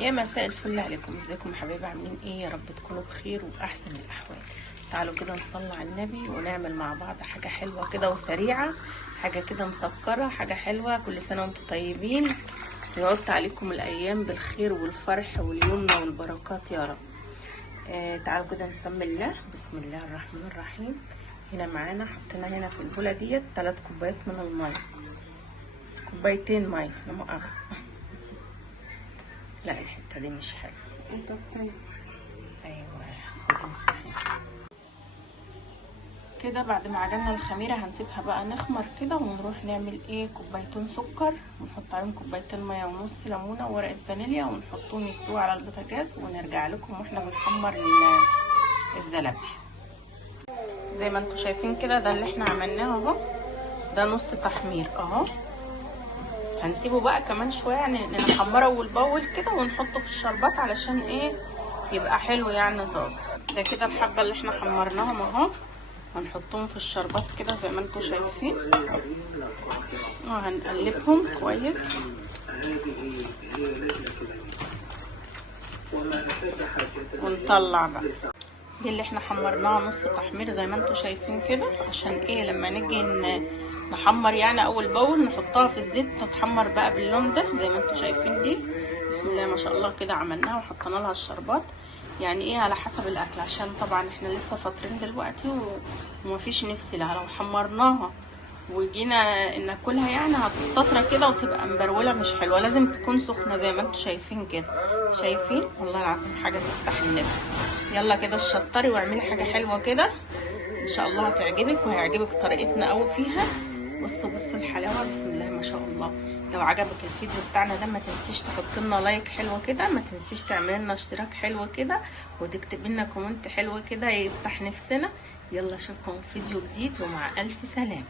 يا مساء الفل عليكم، ازيكم يا حبايبي؟ عاملين ايه؟ يا رب تكونوا بخير وباحسن الاحوال. تعالوا كده نصلي على النبي ونعمل مع بعض حاجه حلوه كده وسريعه، حاجه كده مسكره، حاجه حلوه. كل سنه وانتم طيبين، ويعود عليكم الايام بالخير والفرح واليمنى والبركات يا رب. تعالوا كده نسمي الله. بسم الله الرحمن الرحيم. هنا معانا، حطينا هنا في البوله ديت 3 كوبايات من الميه، كوبايتين ميه لا مؤاخذه. لا الحته دي مش حلوه. انت طيب. ايوه خدي مساحه كده. بعد ما عجننا الخميره هنسيبها بقى نخمر كده، ونروح نعمل ايه؟ كوبايتين سكر، ونحط عليهم كوبايتين ميه ونص ليمونه وورقه فانيليا، ونحطهم يستووا على البوتاجاز، ونرجع لكم واحنا بنحمر الزلابيه. زي ما انتم شايفين كده، ده اللي احنا عملناه اهو، ده نص تحمير اهو. هنسيبه بقى كمان شويه يعني نحمره اول باول كده، ونحطه في الشربات علشان ايه؟ يبقى حلو يعني طازه. ده كده الحبه اللي احنا حمرناهم اهو، هنحطهم في الشربات كده زي ما انتم شايفين، وهنقلبهم كويس. ونطلع بقى دي اللي احنا حمرناها نص تحمير زي ما انتم شايفين كده، عشان ايه؟ لما نيجي نحمر يعني اول باول نحطها في الزيت تتحمر بقى باللون ده زي ما انتم شايفين. دي بسم الله ما شاء الله كده عملناها وحطينا لها الشربات، يعني ايه على حسب الاكل، عشان طبعا احنا لسه فاطرين دلوقتي ومفيش نفس لها. لو حمرناها وجينا ناكلها يعني هتستطرى كده وتبقى مبروله مش حلوه، لازم تكون سخنه زي ما انتم شايفين كده. شايفين؟ والله العظيم حاجه تفتح النفس. يلا كده الشطري واعملي حاجه حلوه كده ان شاء الله هتعجبك، وهيعجبك طريقتنا قوي فيها. بصوا الحلاوه، بسم الله ما شاء الله. لو عجبك الفيديو بتاعنا ده ما تنسيش تحط لنا لايك حلوه كده، ما تنسيش تعملي لنا اشتراك حلو كده، وتكتب لنا كومنت حلو كده يفتح نفسنا. يلا اشوفكم في فيديو جديد، ومع الف سلامه.